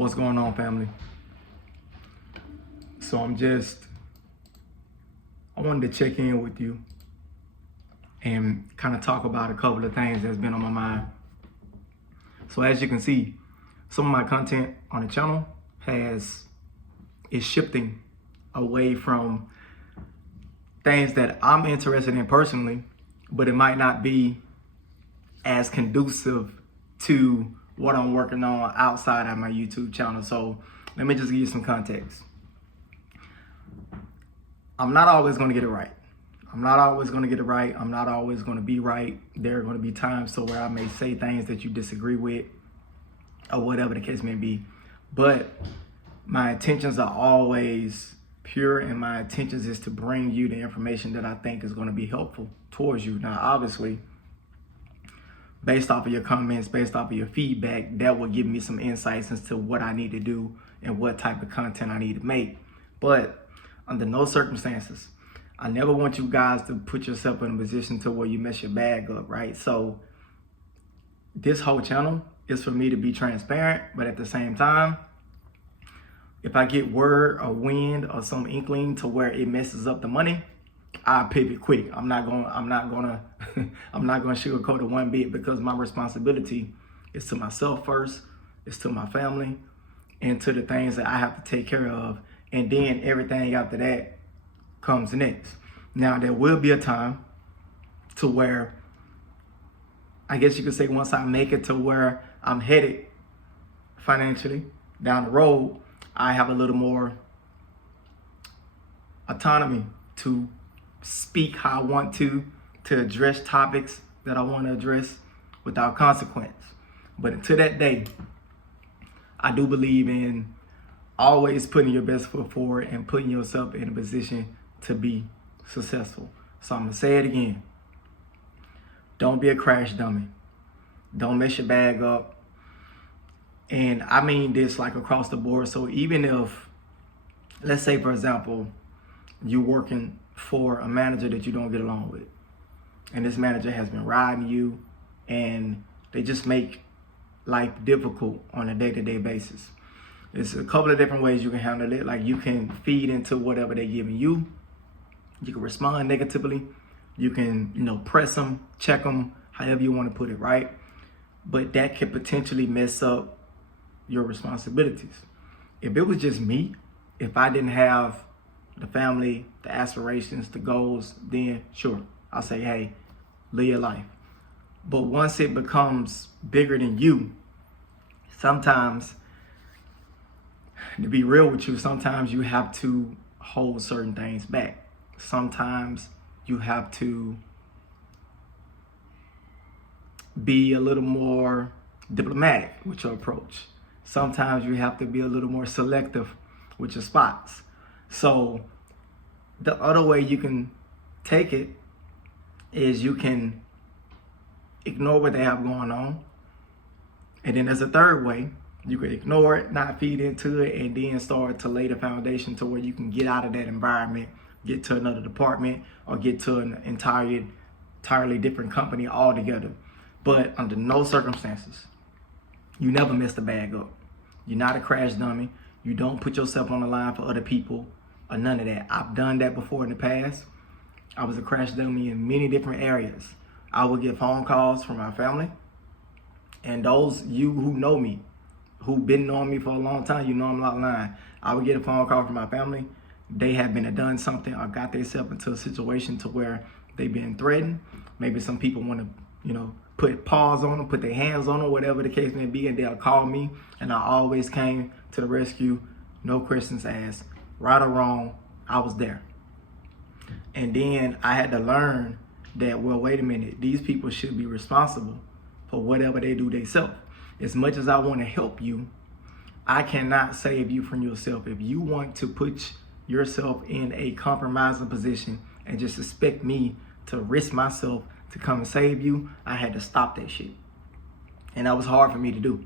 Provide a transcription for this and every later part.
What's going on, family? So I wanted to check in with you and kind of talk about a couple of things that's been on my mind. So as you can see, some of my content on the channel is shifting away from things that I'm interested in personally, but it might not be as conducive to what I'm working on outside of my YouTube channel. So let me just give you some context. I'm not always going to get it right. I'm not always going to be right. There are going to be times to where I may say things that you disagree with or whatever the case may be. But my intentions are always pure, and my intentions is to bring you the information that I think is going to be helpful towards you. Now, obviously, based off of your comments, based off of your feedback, that will give me some insights as to what I need to do and what type of content I need to make. But under no circumstances, I never want you guys to put yourself in a position to where you mess your bag up, right? So this whole channel is for me to be transparent, but at the same time, if I get word or wind or some inkling to where it messes up the money, I pivot quick. I'm not gonna sugarcoat it one bit, because my responsibility is to myself first, it's to my family, and to the things that I have to take care of. And then everything after that comes next. Now, there will be a time to where, I guess you could say, once I make it to where I'm headed financially down the road, I have a little more autonomy to speak how I want to address topics that I want to address without consequence. But until that day, I do believe in always putting your best foot forward and putting yourself in a position to be successful. So I'm gonna say it again. Don't be a crash dummy. Don't mess your bag up. And I mean this like across the board. So even if, let's say for example, you're working for a manager that you don't get along with, and this manager has been riding you, and they just make life difficult on a day-to-day basis. There's a couple of different ways you can handle it. Like, you can feed into whatever they're giving you. You can respond negatively. You can, press them, check them, however you want to put it, right? But that could potentially mess up your responsibilities. If it was just me, if I didn't have the family, the aspirations, the goals, then sure, I'll say, hey, live your life. But once it becomes bigger than you, sometimes, to be real with you, sometimes you have to hold certain things back. Sometimes you have to be a little more diplomatic with your approach. Sometimes you have to be a little more selective with your spots. So the other way you can take it is you can ignore what they have going on. And then there's a third way. You can ignore it, not feed into it, and then start to lay the foundation to where you can get out of that environment, get to another department, or get to an entirely different company altogether. But under no circumstances, you never mess the bag up. You're not a crash dummy. You don't put yourself on the line for other people or none of that. I've done that before in the past. I was a crash dummy in many different areas. I would get phone calls from my family, and those you who know me, who've been knowing me for a long time, you know I'm not lying. I would get a phone call from my family. They have been done something or got themselves into a situation to where they've been threatened. Maybe some people want to, put paws on them, put their hands on them, whatever the case may be, and they'll call me. And I always came to the rescue, no questions asked. Right or wrong, I was there. And then I had to learn that, well, wait a minute, these people should be responsible for whatever they do themselves. As much as I want to help you, I cannot save you from yourself. If you want to put yourself in a compromising position and just expect me to risk myself to come and save you, I had to stop that shit. And that was hard for me to do.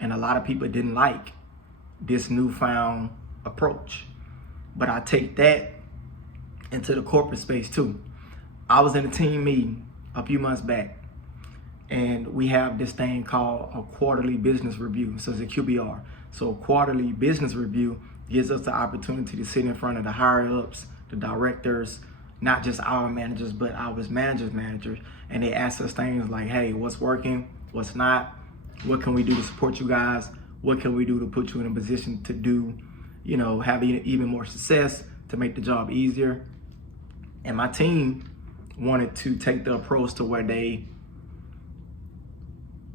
And a lot of people didn't like this newfound approach. But I take that into the corporate space too. I was in a team meeting a few months back, and we have this thing called a quarterly business review. So it's a QBR. So a quarterly business review gives us the opportunity to sit in front of the higher ups, the directors, not just our managers, but our managers, and they ask us things like, hey, what's working, what's not, what can we do to support you guys, what can we do to put you in a position to do, have even more success, to make the job easier. And my team wanted to take the approach to where they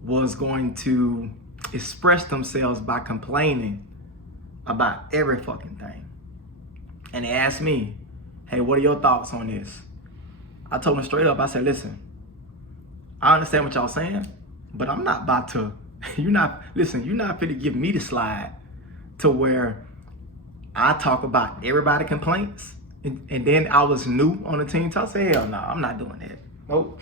was going to express themselves by complaining about every fucking thing. And they asked me, hey, what are your thoughts on this? I told them straight up, I said, listen, I understand what y'all saying, but I'm not about to, you're not finna give me the slide to where I talk about everybody complaints. And then I was new on the team, so I said, hell no, I'm not doing that. Nope.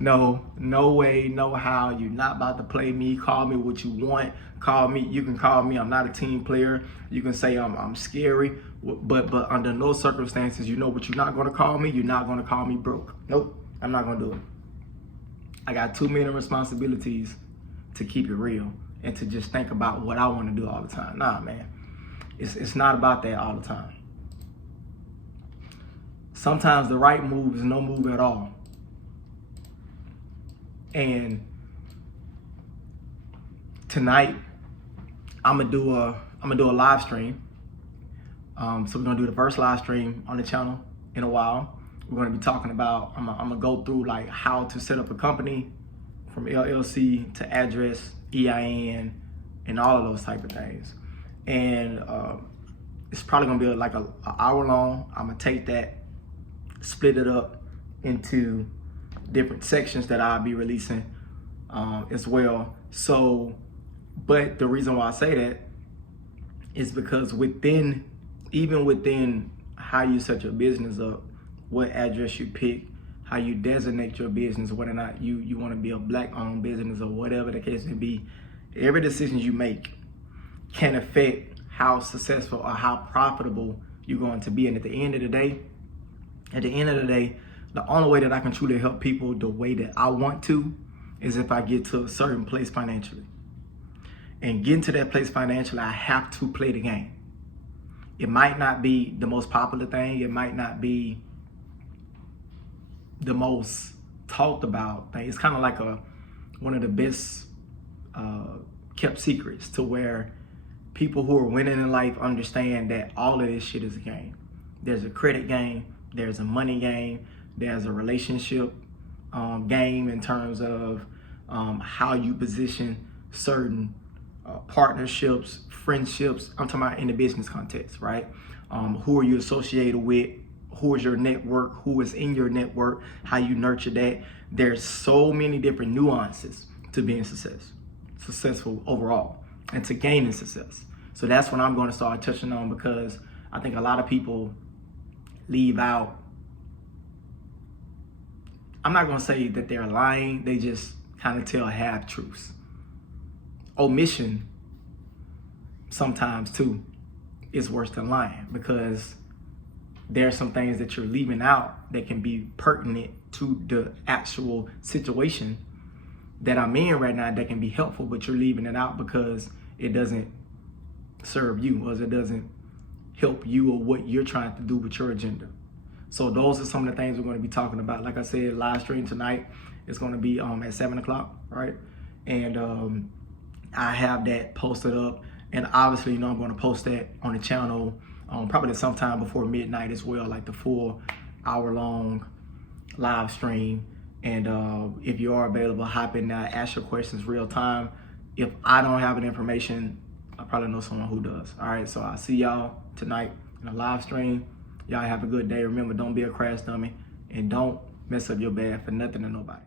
No way, no how. You're not about to play me. Call me what you want. You can call me, I'm not a team player. You can say I'm scary, but under no circumstances, you know what you're not gonna call me? You're not gonna call me broke. Nope, I'm not gonna do it. I got too many responsibilities to keep it real and to just think about what I wanna do all the time. Nah, man. It's not about that all the time. Sometimes the right move is no move at all. And tonight, I'm gonna do a live stream. So we're gonna do the first live stream on the channel in a while. We're gonna be talking about, I'm gonna go through like how to set up a company from LLC to address, EIN, and all of those type of things. And it's probably gonna be like an hour long. I'm gonna take that, split it up into different sections that I'll be releasing as well. So, but the reason why I say that is because even within how you set your business up, what address you pick, how you designate your business, whether or not you want to be a black-owned business or whatever the case may be, every decision you make can affect how successful or how profitable you're going to be. And at the end of the day, the only way that I can truly help people the way that I want to is if I get to a certain place financially. And getting to that place financially, I have to play the game. It might not be the most popular thing. It might not be the most talked about thing. It's kind of like one of the best kept secrets, to where people who are winning in life understand that all of this shit is a game. There's a credit game, there's a money game, there's a relationship game in terms of how you position certain partnerships, friendships. I'm talking about in the business context, right? Who are you associated with? Who is your network? Who is in your network? How you nurture that? There's so many different nuances to being successful overall, and to gaining success. So that's what I'm going to start touching on, because I think a lot of people leave out, I'm not going to say that they're lying, they just kind of tell half truths. Omission sometimes too is worse than lying, because there's some things that you're leaving out that can be pertinent to the actual situation that I'm in right now, that can be helpful, but you're leaving it out because it doesn't serve you, or it doesn't help you or what you're trying to do with your agenda. So those are some of the things we're going to be talking about. Like I said, live stream tonight is going to be at 7 o'clock, right? And I have that posted up, and obviously, I'm going to post that on the channel probably sometime before midnight as well, like the full hour-long live stream. And if you are available, hop in there, ask your questions real time. If I don't have any information, I probably know someone who does. All right, so I'll see y'all tonight in a live stream. Y'all have a good day. Remember, don't be a crash dummy, and don't mess up your bag for nothing or nobody.